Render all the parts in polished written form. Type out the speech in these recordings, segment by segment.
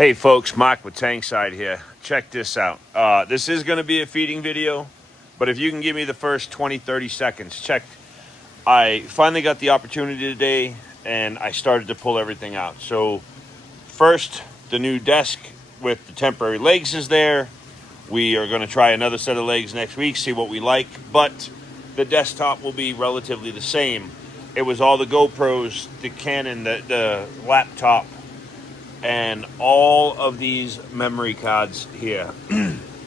Hey folks, Mark with Tankside here. Check this out. This is going to be a feeding video, but if you can give me the first 20-30 seconds. Check. I finally got the opportunity today and I started to pull everything out. So first, the new desk with the temporary legs is there. We are going to try another set of legs next week, see what we like, but the desktop will be relatively the same. It was all the GoPros, the Canon, the laptop, and all of these memory cards here.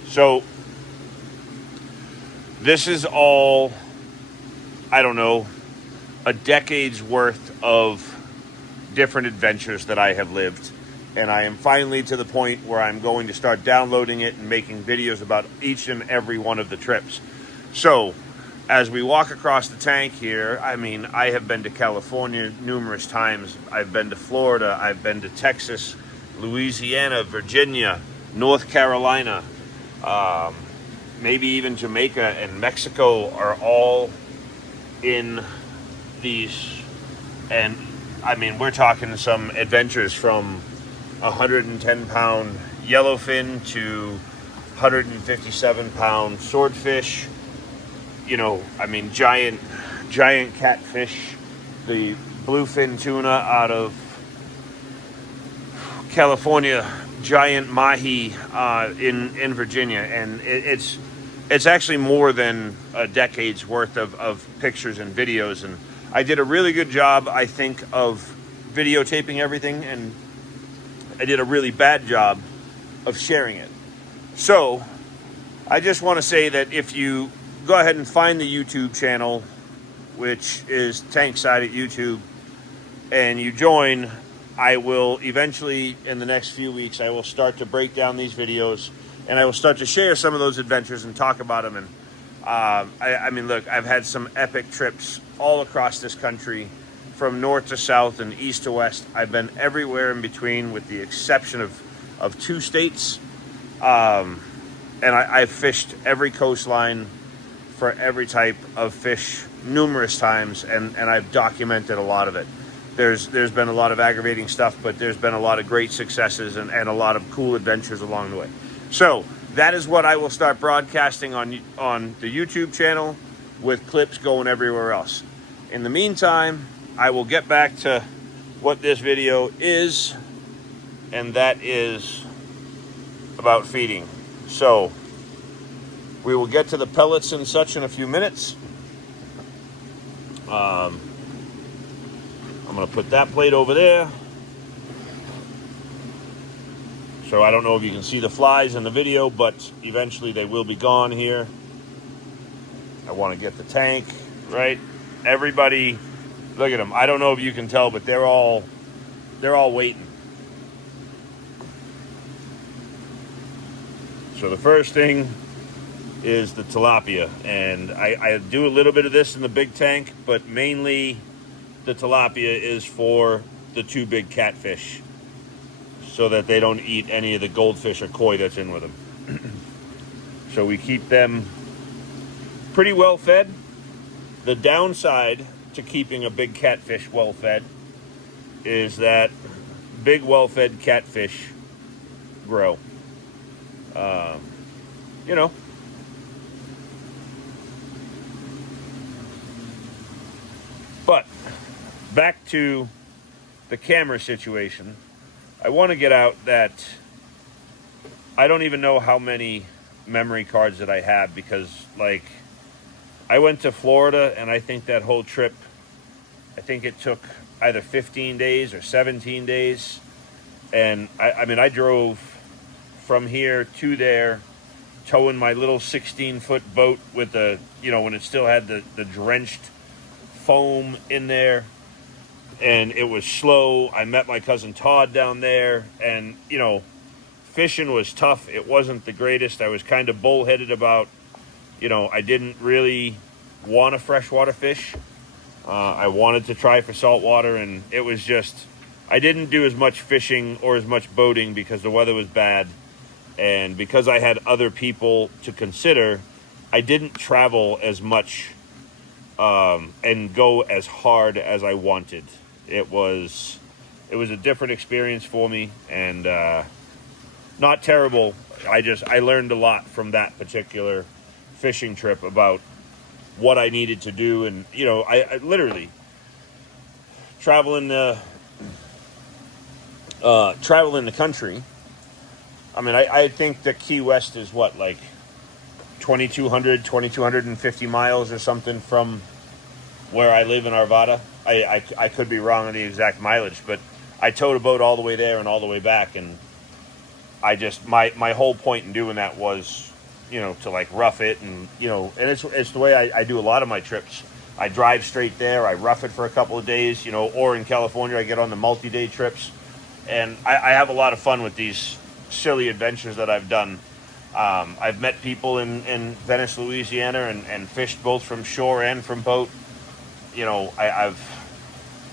So this is all, I don't know, a decade's worth of different adventures that I have lived. And I am finally to the point where I'm going to start downloading it and making videos about each and every one of the trips. So as we walk across the tank here, I mean, I have been to California numerous times. I've been to Florida. I've been to Texas, Louisiana, Virginia, North Carolina, maybe even Jamaica and Mexico are all in these. And I mean, we're talking some adventures from 110-pound yellowfin to 157-pound swordfish. You know, I mean, giant catfish, the bluefin tuna out of California, giant mahi in Virginia, and it's actually more than a decade's worth of pictures and videos. And I did a really good job, I think, of videotaping everything, and I did a really bad job of sharing it. So I just want to say that if you go ahead and find the YouTube channel, which is Tankside at YouTube, and you join, I will eventually, in the next few weeks, I will start to break down these videos, and I will start to share some of those adventures and talk about them. And I mean, look, I've had some epic trips all across this country, from north to south and east to west. I've been everywhere in between, with the exception of 2 states. And I've fished every coastline for every type of fish numerous times, and I've documented a lot of it. There's been a lot of aggravating stuff, but there's been a lot of great successes and a lot of cool adventures along the way. So that is what I will start broadcasting on the YouTube channel, with clips going everywhere else. In the meantime, I will get back to what this video is, and that is about feeding. So we will get to the pellets and such in a few minutes. I'm going to put that plate over there. So I don't know if you can see the flies in the video, but eventually they will be gone here. I want to get the tank, right? Everybody, look at them. I don't know if you can tell, but they're all waiting. So the first thing is the tilapia, and I do a little bit of this in the big tank, but mainly the tilapia is for the 2 big catfish, so that they don't eat any of the goldfish or koi that's in with them. So we keep them pretty well fed. The downside to keeping a big catfish well fed is that big well fed catfish grow. You know. But back to the camera situation. I want to get out that I don't even know how many memory cards that I have, because, like, I went to Florida, and I think that whole trip, I think it took either 15 days or 17 days. And I mean, I drove from here to there, towing my little 16-foot boat with the, you know, when it still had the drenched foam in there, and it was slow. I met my cousin Todd down there, and, you know, fishing was tough. It wasn't the greatest. I was kind of bullheaded about, you know, I didn't really want a freshwater fish. I wanted to try for saltwater, and it was just, I didn't do as much fishing or as much boating because the weather was bad. And because I had other people to consider, I didn't travel as much and go as hard as I wanted. It was a different experience for me, and not terrible. I learned a lot from that particular fishing trip about what I needed to do, and I literally traveling traveling the country. I mean, I think that Key West is what, like 2,250 miles or something from where I live in Arvada. I could be wrong on the exact mileage, but I towed a boat all the way there and all the way back, and I just my whole point in doing that was, to like rough it, and and it's the way I do a lot of my trips. I drive straight there, I rough it for a couple of days, or in California I get on the multi-day trips, and I have a lot of fun with these silly adventures that I've done. I've met people in Venice, Louisiana, and fished both from shore and from boat.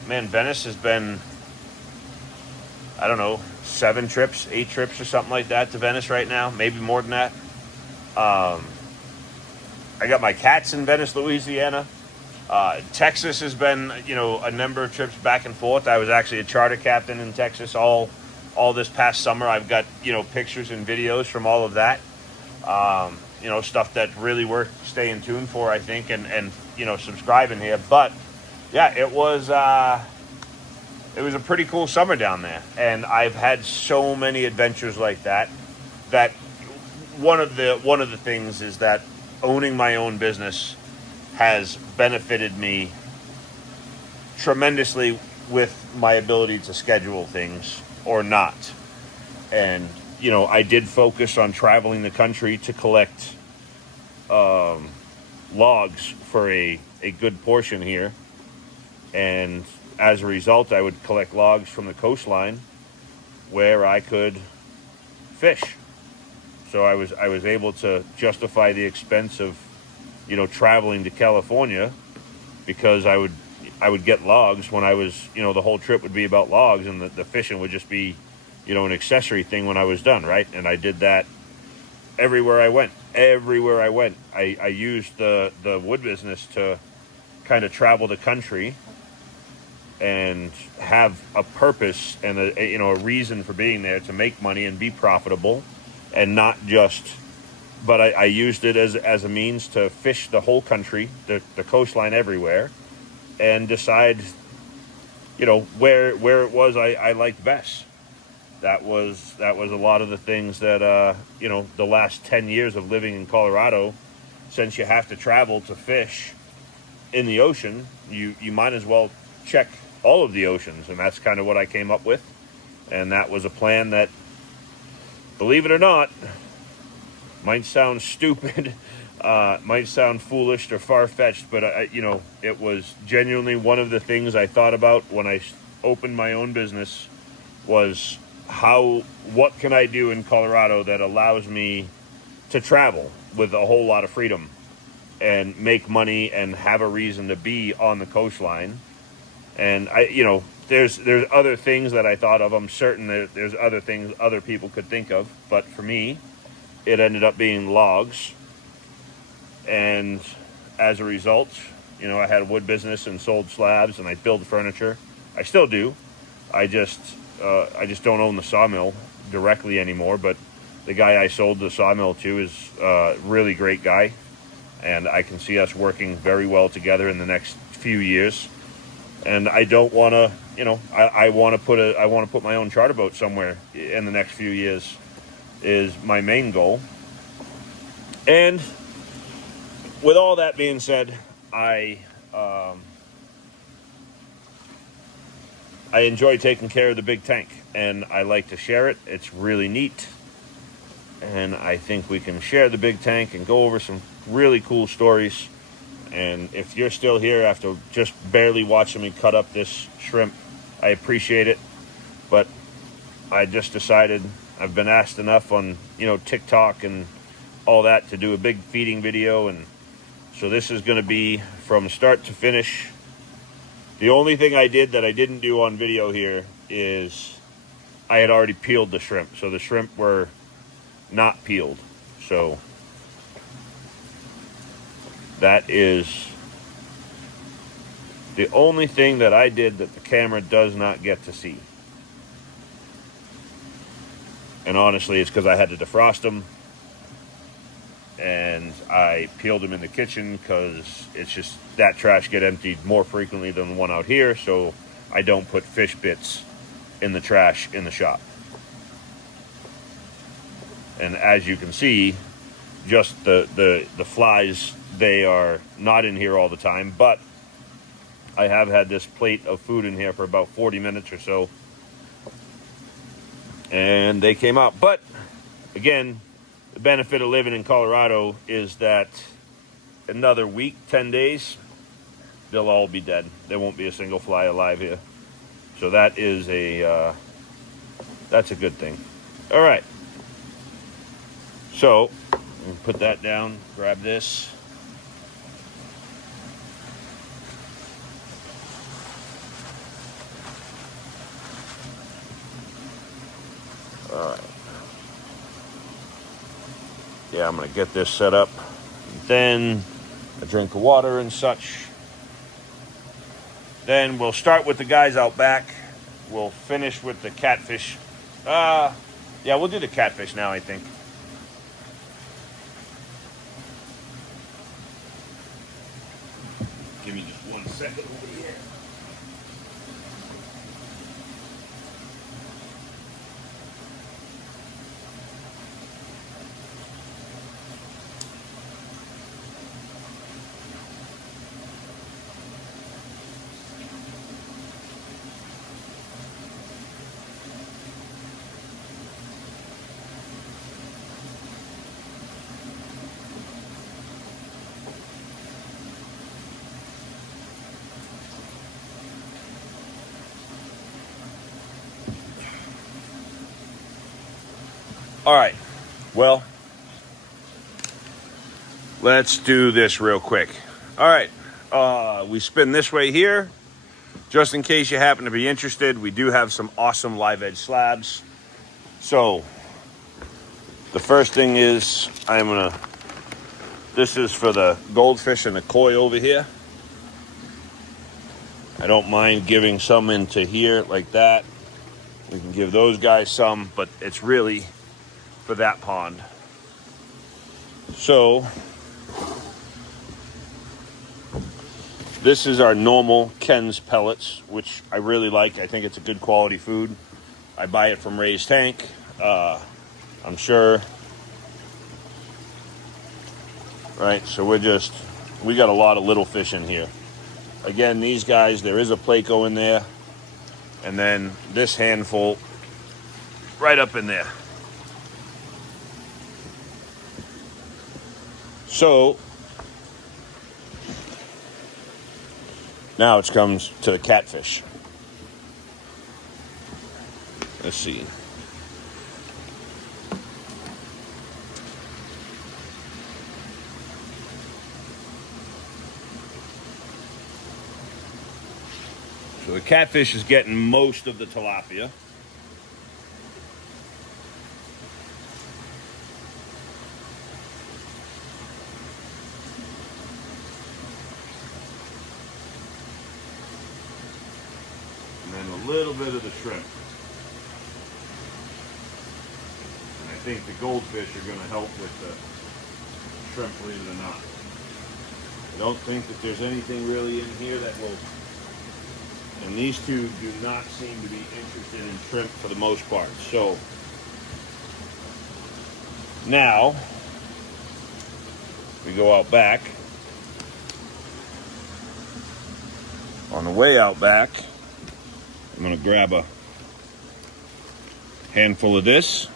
Venice has been, I don't know, 7 trips, 8 trips or something like that to Venice right now, maybe more than that. I got my cats in Venice, Louisiana. Texas has been, a number of trips back and forth. I was actually a charter captain in Texas all this past summer. I've got, pictures and videos from all of that. Stuff that's really worth staying tuned for, I think, and subscribing here. But yeah, it was a pretty cool summer down there, and I've had so many adventures like that. That one of the things is that owning my own business has benefited me tremendously with my ability to schedule things or not. And I did focus on traveling the country to collect logs for a good portion here, and as a result I would collect logs from the coastline where I could fish. So I was able to justify the expense of traveling to California, because I would get logs when I was, the whole trip would be about logs, and the fishing would just be an accessory thing when I was done, right? And I did that everywhere I went. I used the wood business to kind of travel the country and have a purpose and a reason for being there, to make money and be profitable, and not just. But I used it as a means to fish the whole country, the coastline everywhere, and decide, where it was I liked best. That was a lot of the things that the last 10 years of living in Colorado, since you have to travel to fish in the ocean, you might as well check all of the oceans, and that's kind of what I came up with. And that was a plan that, believe it or not, might sound stupid, might sound foolish or far-fetched, but it was genuinely one of the things I thought about when I opened my own business. Was what can I do in Colorado that allows me to travel with a whole lot of freedom and make money and have a reason to be on the coastline. And there's other things that I thought of. I'm certain that there's other things other people could think of, but for me, it ended up being logs. And as a result, I had a wood business and sold slabs, and I build furniture. I still do. I just don't own the sawmill directly anymore, but the guy I sold the sawmill to is a really great guy, and I can see us working very well together in the next few years. And I don't want to, I want to put my own charter boat somewhere in the next few years, is my main goal. And with all that being said, I enjoy taking care of the big tank, and I like to share it. It's really neat, and I think we can share the big tank and go over some really cool stories. And if you're still here after just barely watching me cut up this shrimp, I appreciate it. But I just decided, I've been asked enough on TikTok and all that to do a big feeding video, and so this is going to be from start to finish. The only thing I did that I didn't do on video here is I had already peeled the shrimp, so the shrimp were not peeled. So that is the only thing that I did that the camera does not get to see. And honestly, it's because I had to defrost them, and I peeled them in the kitchen because it's just that trash get emptied more frequently than the one out here, so I don't put fish bits in the trash in the shop. And as you can see, just the flies, they are not in here all the time, but I have had this plate of food in here for about 40 minutes or so, and they came out. But again, the benefit of living in Colorado is that another week, 10 days, they'll all be dead. There won't be a single fly alive here. So that is that's a good thing. All right. So, we'll put that down, grab this. All right. Yeah, I'm going to get this set up. Then a drink of water and such. Then we'll start with the guys out back. We'll finish with the catfish. Yeah, we'll do the catfish now, I think. Give me just 1 second over here. All right, well, let's do this real quick. All right, we spin this way here. Just in case you happen to be interested, we do have some awesome live edge slabs. So, the first thing is, this is for the goldfish and the koi over here. I don't mind giving some into here like that. We can give those guys some, but it's really for that pond. So this is our normal Ken's pellets, which I really like. I think it's a good quality food. I buy it from Ray's Tank. I'm sure. Right, so we got a lot of little fish in here. Again, these guys, there is a Placo in there. And then this handful right up in there. So now it comes to the catfish. Let's see. So the catfish is getting most of the tilapia. And then a little bit of the shrimp. And I think the goldfish are going to help with the shrimp, believe it or not. I don't think that there's anything really in here that will... And these two do not seem to be interested in shrimp for the most part. So now we go out back. On the way out back, I'm going to grab a handful of this.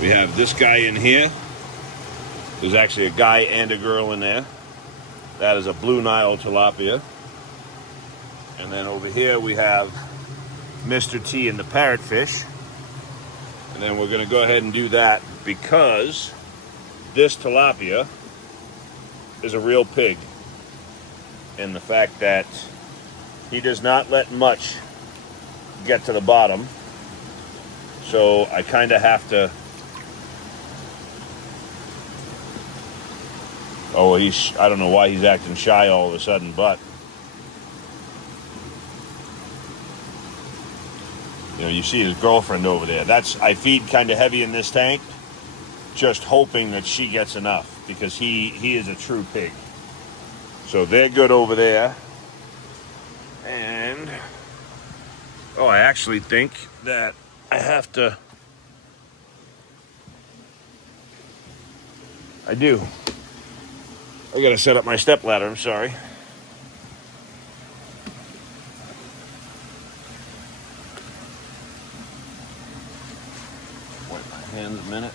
We have this guy in here. There's actually a guy and a girl in there. That is a blue Nile tilapia. And then over here we have Mr. T and the parrotfish. And then we're going to go ahead and do that because this tilapia is a real pig. In the fact that he does not let much get to the bottom. So I kind of have to Oh, I don't know why he's acting shy all of a sudden, but you know, you see his girlfriend over there. I feed kind of heavy in this tank, just hoping that she gets enough, because he is a true pig. So they're good over there. And I actually think that I have to. I do. I gotta set up my step ladder, I'm sorry. Wipe my hands a minute.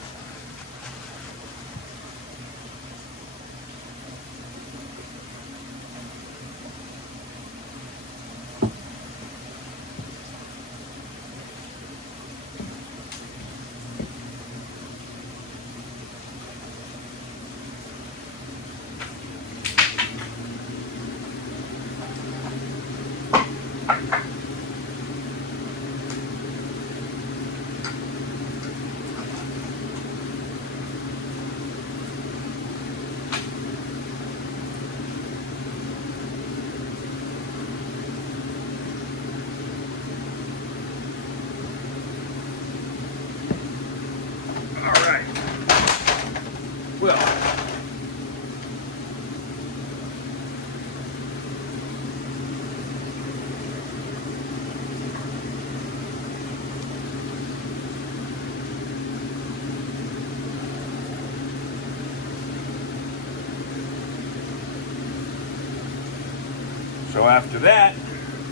So after that,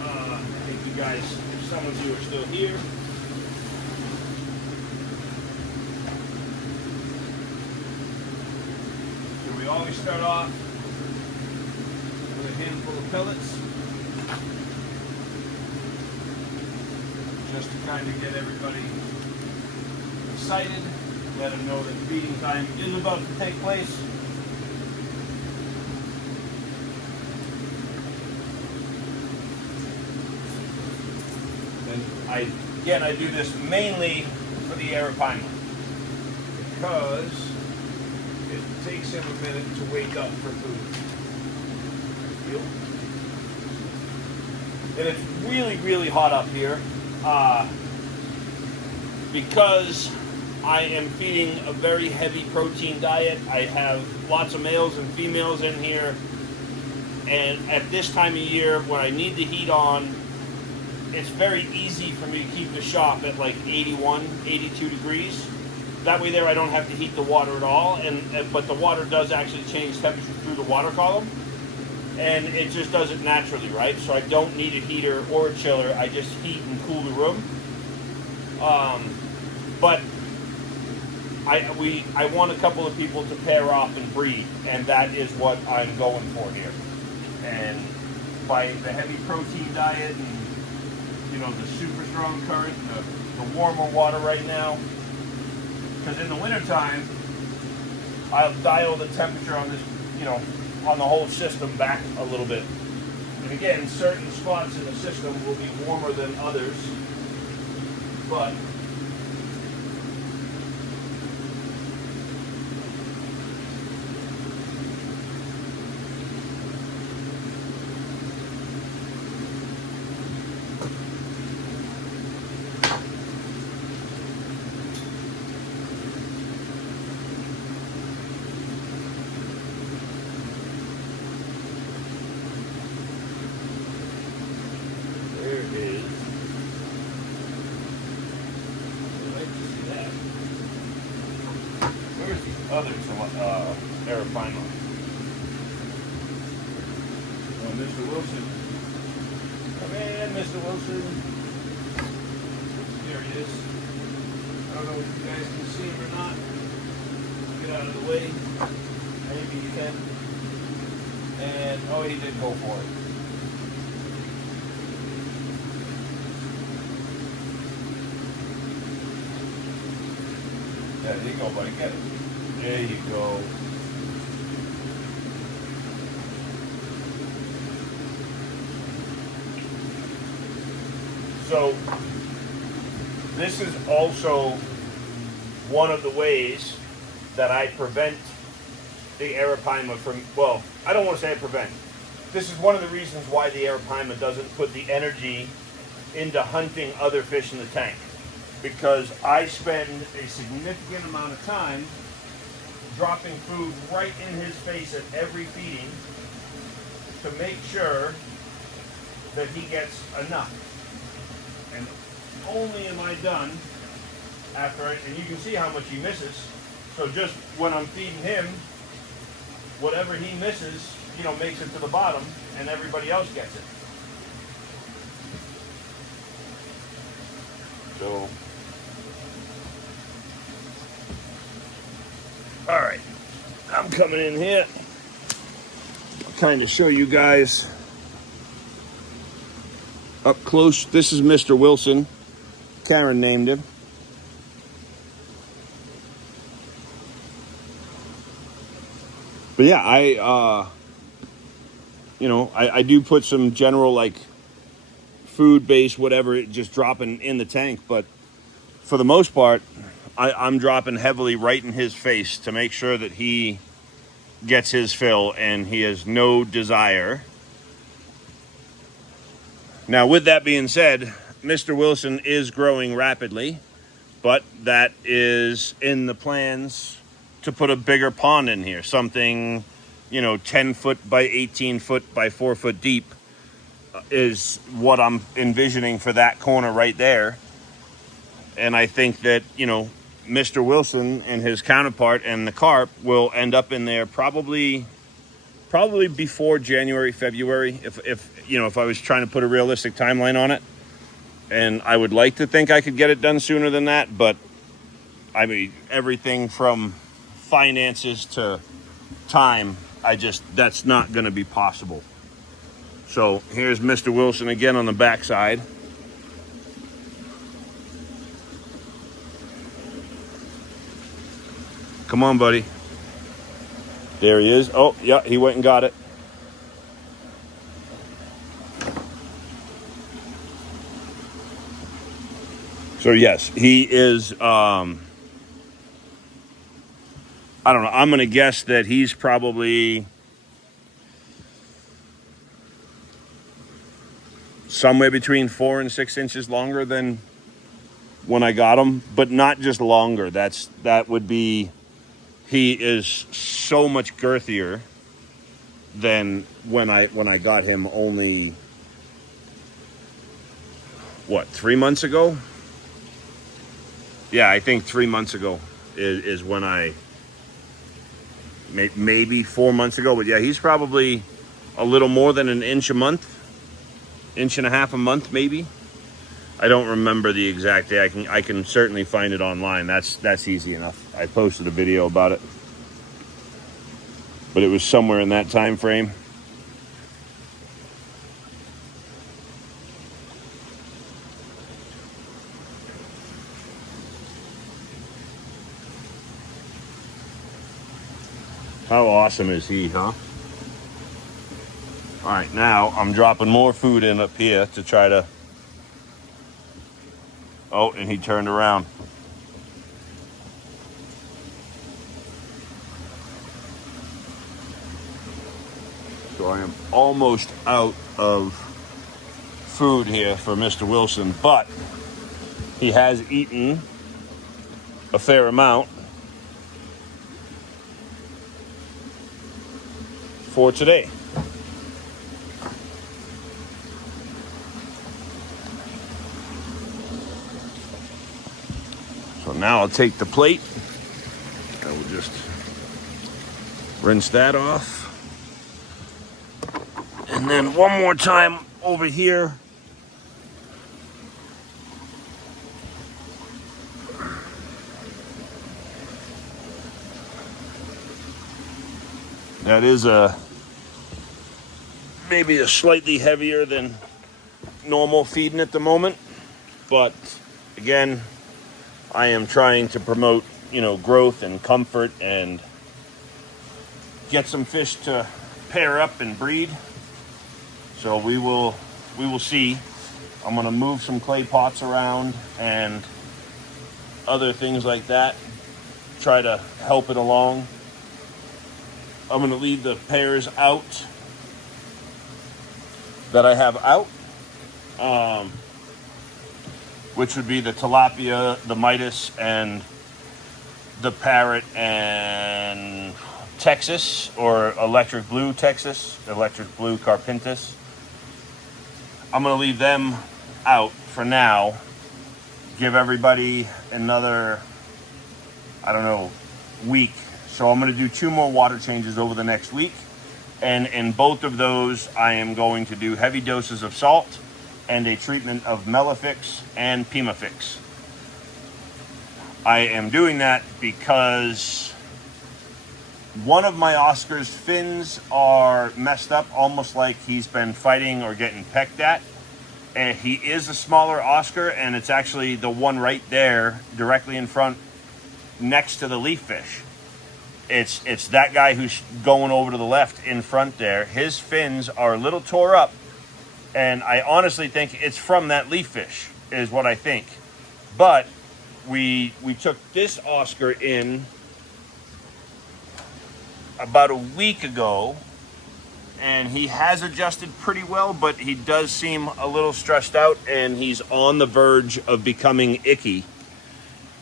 I think you guys, some of you are still here. So we always start off with a handful of pellets, just to kind of get everybody excited, let them know that feeding time is about to take place. I do this mainly for the Arapaima, because it takes him a minute to wake up for food. And it's really, really hot up here because I am feeding a very heavy protein diet. I have lots of males and females in here, and at this time of year when I need the heat on, it's very easy for me to keep the shop at like 81, 82 degrees. That way there I don't have to heat the water at all, but the water does actually change temperature through the water column, and it just does it naturally, right? So I don't need a heater or a chiller. I just heat and cool the room. But I want a couple of people to pair off and breed, and that is what I'm going for here. And by the heavy protein diet and the super strong current, the warmer water right now, because in the wintertime I'll dial the temperature on this, on the whole system back a little bit. And again, certain spots in the system will be warmer than others, but other Arapaima. Oh, Mr. Wilson. Come in, Mr. Wilson. There he is. I don't know if you guys can see him or not. Get out of the way. Maybe you can. And, he did go for it. Yeah, there you go, buddy. Get it. There you go. So, this is also one of the ways that I prevent the Arapaima from, well, I don't want to say it prevents. This is one of the reasons why the Arapaima doesn't put the energy into hunting other fish in the tank. Because I spend a significant amount of time dropping food right in his face at every feeding to make sure that he gets enough. And only am I done after and you can see how much he misses. So just when I'm feeding him, whatever he misses, you know, makes it to the bottom and everybody else gets it. So, all right, I'm coming in here. I'll kind of show you guys up close. This is Mr. Wilson. Karen named him. But yeah, I do put some general like food base, whatever, just dropping in the tank. But for the most part, I'm dropping heavily right in his face to make sure that he gets his fill and he has no desire. Now, with that being said, Mr. Wilson is growing rapidly, but that is in the plans to put a bigger pond in here, something, 10 foot by 18 foot by 4 foot deep is what I'm envisioning for that corner right there. And I think that, Mr. Wilson and his counterpart and the carp will end up in there probably before January, February, if I was trying to put a realistic timeline on it. And I would like to think I could get it done sooner than that, but I mean, everything from finances to time, that's not going to be possible. So here's Mr. Wilson again on the backside. Come on, buddy. There he is. Oh, yeah, he went and got it. So yes, he is, I don't know, I'm going to guess that he's probably somewhere between 4 and 6 inches longer than when I got him, but not just longer. He is so much girthier than when I got him only, 3 months ago? Yeah, I think 3 months ago is when maybe 4 months ago. But yeah, he's probably a little more than an inch a month, inch and a half a month, maybe. I don't remember the exact day. I can certainly find it online. That's easy enough. I posted a video about it, but it was somewhere in that time frame. How awesome is he, huh? All right, now I'm dropping more food in up here to try to... Oh, and he turned around. So I am almost out of food here for Mr. Wilson, but he has eaten a fair amount for today. So now I'll take the plate. I will just rinse that off. And then one more time over here. That is maybe a slightly heavier than normal feeding at the moment, but again, I am trying to promote, growth and comfort and get some fish to pair up and breed. So we will see. I'm going to move some clay pots around and other things like that, try to help it along. I'm going to leave the pairs out that I have out, which would be the tilapia, the Midas, and the parrot and Texas, or electric blue Texas, electric blue Carpintis. I'm going to leave them out for now. Give everybody another, I don't know, week. So I'm going to do 2 more water changes over the next week. And in both of those, I am going to do heavy doses of salt and a treatment of Melafix and Pimafix. I am doing that because one of my Oscar's fins are messed up, almost like he's been fighting or getting pecked at. And he is a smaller Oscar, and it's actually the one right there, directly in front, next to the leaf fish. It's that guy who's going over to the left in front there. His fins are a little tore up, and I honestly think it's from that leaf fish, is what I think. But we took this Oscar in about a week ago, and he has adjusted pretty well, but he does seem a little stressed out, and he's on the verge of becoming icky.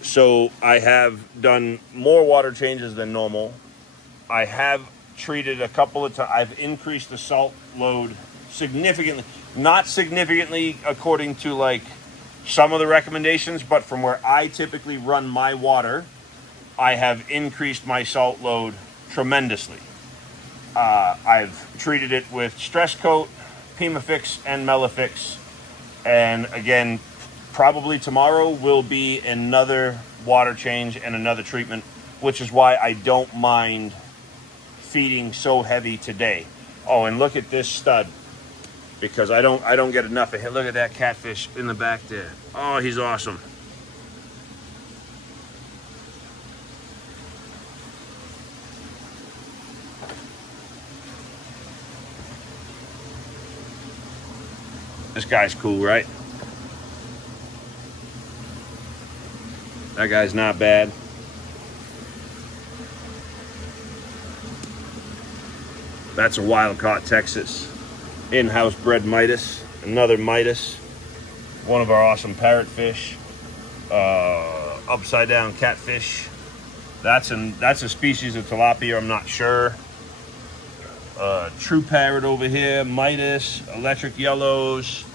So I have done more water changes than normal. I have treated a couple of times. I've increased the salt load significantly. Not significantly according to like some of the recommendations, but from where I typically run my water, I have increased my salt load tremendously. I've treated it with Stress Coat, Pimafix, and Melafix. And again, probably tomorrow will be another water change and another treatment, which is why I don't mind feeding so heavy today. Oh, and look at this stud, because I don't get enough of him. Look at that catfish in the back there. Oh, he's awesome. This guy's cool, right? That guy's not bad. That's a wild-caught Texas. In-house bred Midas. Another Midas. One of our awesome parrotfish. Upside-down catfish. That's a species of tilapia, I'm not sure. True parrot over here. Midas. Electric yellows.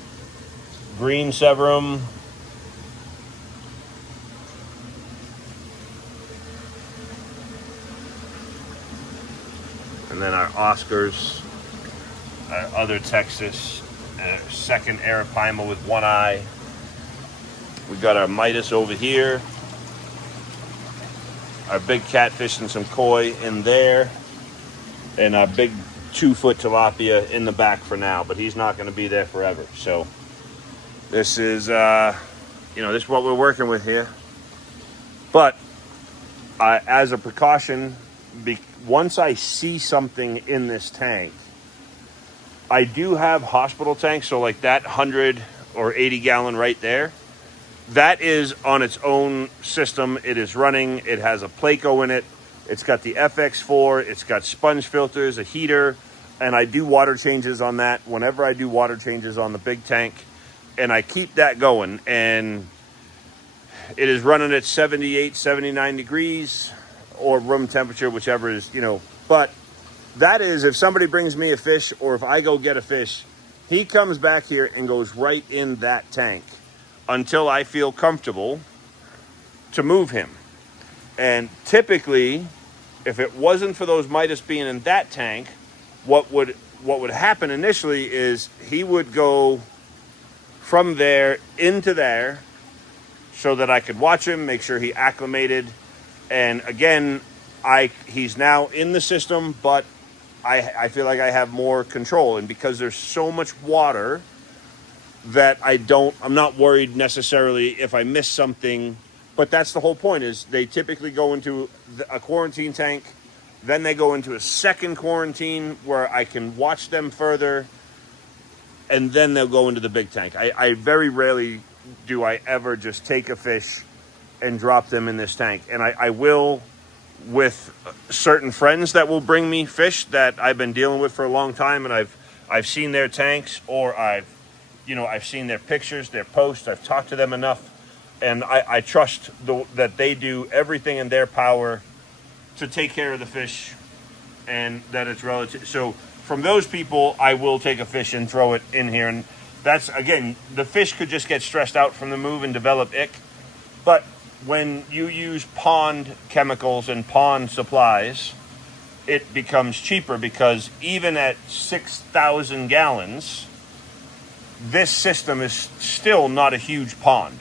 Green Severum. And then our Oscars, our other Texas, second Arapaima with one eye. We got our Midas over here. Our big catfish and some koi in there. And our big 2-foot tilapia in the back for now, but he's not going to be there forever. So this is, this is what we're working with here. But as a precaution, once I see something in this tank, I do have hospital tanks. So like that 100 or 80 gallon right there, that is on its own system. It is running. It has a Placo in it. It's got the FX4. It's got sponge filters, a heater, and I do water changes on that whenever I do water changes on the big tank, and I keep that going. And it is running at 78, 79 degrees. Or room temperature, whichever is, but that is, if somebody brings me a fish or if I go get a fish, he comes back here and goes right in that tank until I feel comfortable to move him. And typically, if it wasn't for those Midas being in that tank, what would happen initially is he would go from there into there so that I could watch him, make sure he acclimated. And again, he's now in the system, but I feel like I have more control. And because there's so much water that I'm not worried necessarily if I miss something. But that's the whole point, is they typically go into a quarantine tank, then they go into a second quarantine where I can watch them further, and then they'll go into the big tank. I very rarely do I ever just take a fish and drop them in this tank. And I will with certain friends that will bring me fish that I've been dealing with for a long time, and I've seen their tanks, or I've seen their pictures, their posts. I've talked to them enough, and I trust that they do everything in their power to take care of the fish, and that it's relative. So from those people, I will take a fish and throw it in here, and that's, again, the fish could just get stressed out from the move and develop ick. But when you use pond chemicals and pond supplies, it becomes cheaper, because even at 6,000 gallons, this system is still not a huge pond.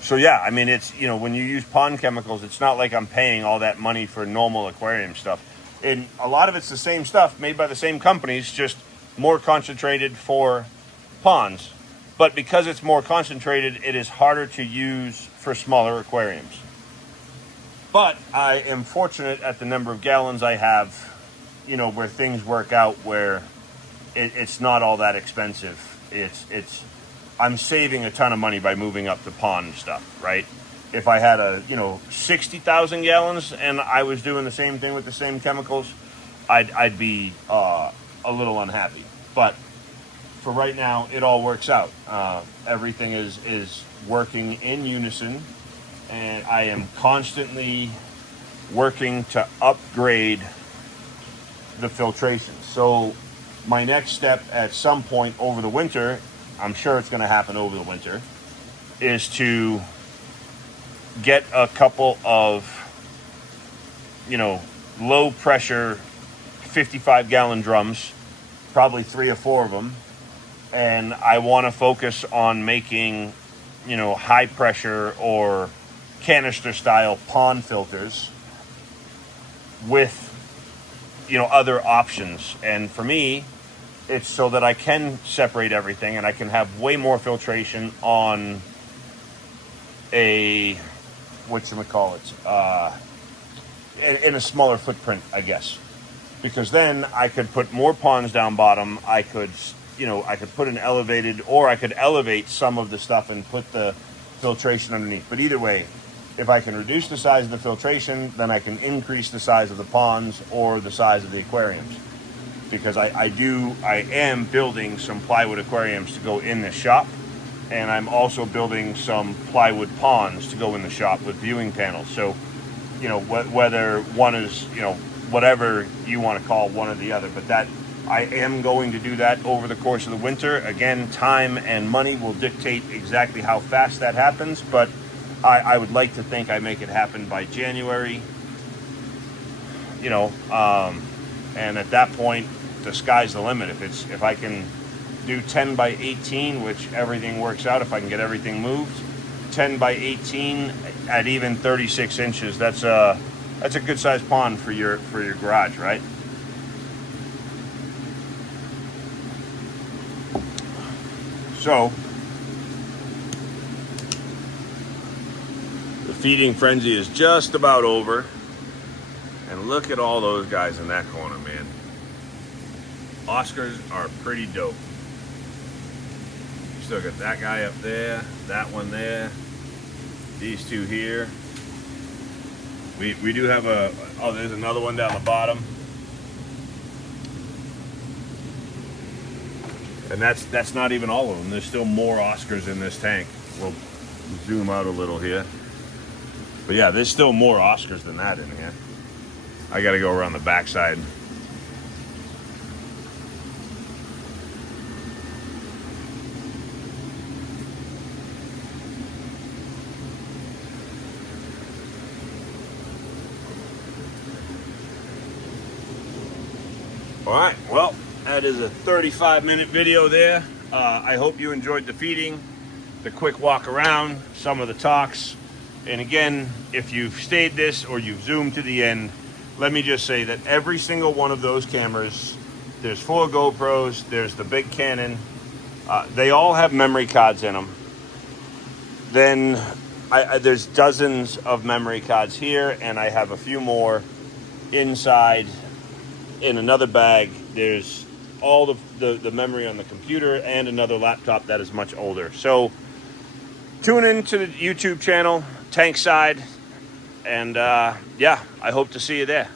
So yeah, I mean, it's, when you use pond chemicals, it's not like I'm paying all that money for normal aquarium stuff. And a lot of it's the same stuff made by the same companies, just more concentrated for ponds. But because it's more concentrated, it is harder to use for smaller aquariums. But I am fortunate at the number of gallons I have, where things work out, where it's not all that expensive. I'm saving a ton of money by moving up to pond stuff, right? If I had 60,000 gallons and I was doing the same thing with the same chemicals, I'd be a little unhappy. But for right now, it all works out. Everything is working in unison, and I am constantly working to upgrade the filtration. So my next step at some point over the winter, I'm sure it's going to happen over the winter, is to get a couple of, low pressure 55 gallon drums, probably 3 or 4 of them. And I want to focus on making, high pressure or canister style pond filters with, other options. And for me, it's so that I can separate everything and I can have way more filtration on a, in a smaller footprint, I guess. Because then I could put more ponds down bottom. I could put an elevated, or I could elevate some of the stuff and put the filtration underneath. But either way, if I can reduce the size of the filtration, then I can increase the size of the ponds or the size of the aquariums. Because I am building some plywood aquariums to go in this shop, and I'm also building some plywood ponds to go in the shop with viewing panels. So, whether one is, whatever you want to call one or the other, but that I am going to do that over the course of the winter. Again, time and money will dictate exactly how fast that happens, but I would like to think I make it happen by January, and at that point, the sky's the limit. If I can do 10 by 18, which everything works out, if I can get everything moved, 10 by 18 at even 36 inches, that's a good sized pond for your garage, right? So the feeding frenzy is just about over, and look at all those guys in that corner, man. Oscars are pretty dope. Still got that guy up there, that one there, these two here. We do have there's another one down the bottom. And that's not even all of them. There's still more Oscars in this tank. We'll zoom out a little here. But yeah, there's still more Oscars than that in here. I gotta go around the backside. All right, well, that is a 35-minute video there. I hope you enjoyed the feeding, the quick walk around, some of the talks. And again, if you've stayed this or you've zoomed to the end, let me just say that every single one of those cameras, there's 4 GoPros, there's the big Canon, they all have memory cards in them. Then there's dozens of memory cards here, and I have a few more inside in another bag. There's all the memory on the computer and another laptop that is much older. So tune in to the YouTube channel. tank side. And yeah, I hope to see you there.